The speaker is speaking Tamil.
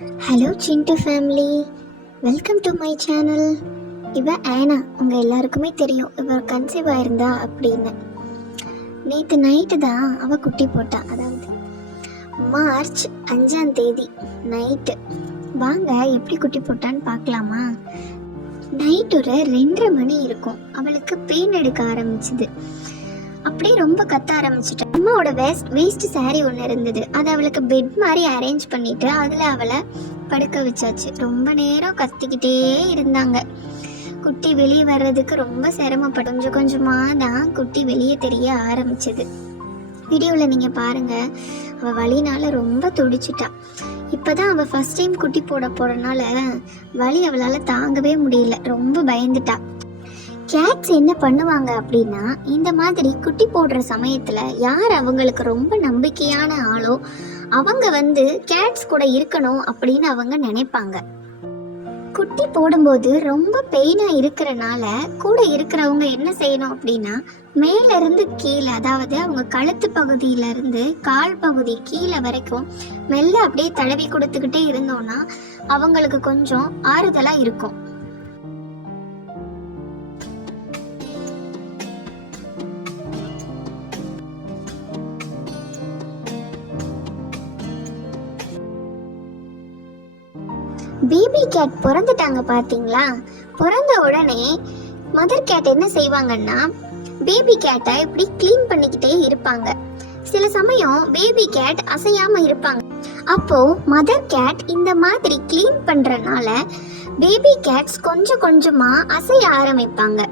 Hello Sindu family welcome to my channel இவ ஆனா உங்கள் எல்லாருக்குமே தெரியும். இவர் கன்சீவ் ஆயிருந்தா அப்படின்னு. நேற்று நைட்டு தான் அவள் குட்டி போட்டா. அதாவது மார்ச் அஞ்சாம் தேதி நைட்டு வாங்க எப்படி குட்டி போட்டான்னு பார்க்கலாமா? நைட் ஒரு ரெண்டரை மணி இருக்கும். அவளுக்கு பெயின் எடுக்க ஆரம்பிச்சுது. அப்படியே ரொம்ப கத்த ஆரம்பிச்சிட்டா. அம்மாவோட வேஸ்ட் வேஸ்ட் சாரி ஒன்று இருந்தது. அது அவளுக்கு பெட் மாதிரி அரேஞ்ச் பண்ணிட்டு அதில் அவளை படுக்க வச்சாச்சு. ரொம்ப நேரம் கத்திக்கிட்டே இருந்தாங்க. குட்டி வெளியே வர்றதுக்கு ரொம்ப சிரமப்படும். கொஞ்சம் கொஞ்சமாக தான் குட்டி வெளியே தெரிய ஆரம்பிச்சது. வீடியோவில் நீங்கள் பாருங்கள் அவள் வலினால் ரொம்ப துடிச்சிட்டா. இப்போதான் அவள் ஃபஸ்ட் டைம் குட்டி போட போகிறனால வலி அவளால் தாங்கவே முடியல. ரொம்ப பயந்துட்டா. கேட்ஸ் என்ன பண்ணுவாங்க அப்படின்னா இந்த மாதிரி குட்டி போடுற சமயத்துல யார் அவங்களுக்கு ரொம்ப நம்பிக்கையான ஆளோ அவங்க வந்து கேட்ஸ் கூட இருக்கணும் அப்படின்னு அவங்க நினைப்பாங்க. குட்டி போடும்போது ரொம்ப பெயினா இருக்கிறனால கூட இருக்கிறவங்க என்ன செய்யணும் அப்படின்னா மேல இருந்து கீழே அதாவது அவங்க கழுத்து பகுதியில இருந்து கால் பகுதி கீழே வரைக்கும் மெல்ல அப்படியே தடவி கொடுத்துக்கிட்டே இருந்தோம்னா அவங்களுக்கு கொஞ்சம் ஆறுதலா இருக்கும். பேபி கேட் பிறந்துட்டாங்க பார்த்தீங்களா பிறந்த உடனே மதர் கேட் என்ன செய்வாங்கன்னா பேபி கேட்டை இப்படி க்ளீன் பண்ணிக்கிட்டே இருப்பாங்க. சில சமயம் பேபி கேட் அசையாம இருப்பாங்க. அப்போ மதர் கேட் இந்த மாதிரி க்ளீன் பண்றனால பேபி கேட்ஸ் கொஞ்சம் கொஞ்சமா அசைய ஆரம்பிப்பாங்க.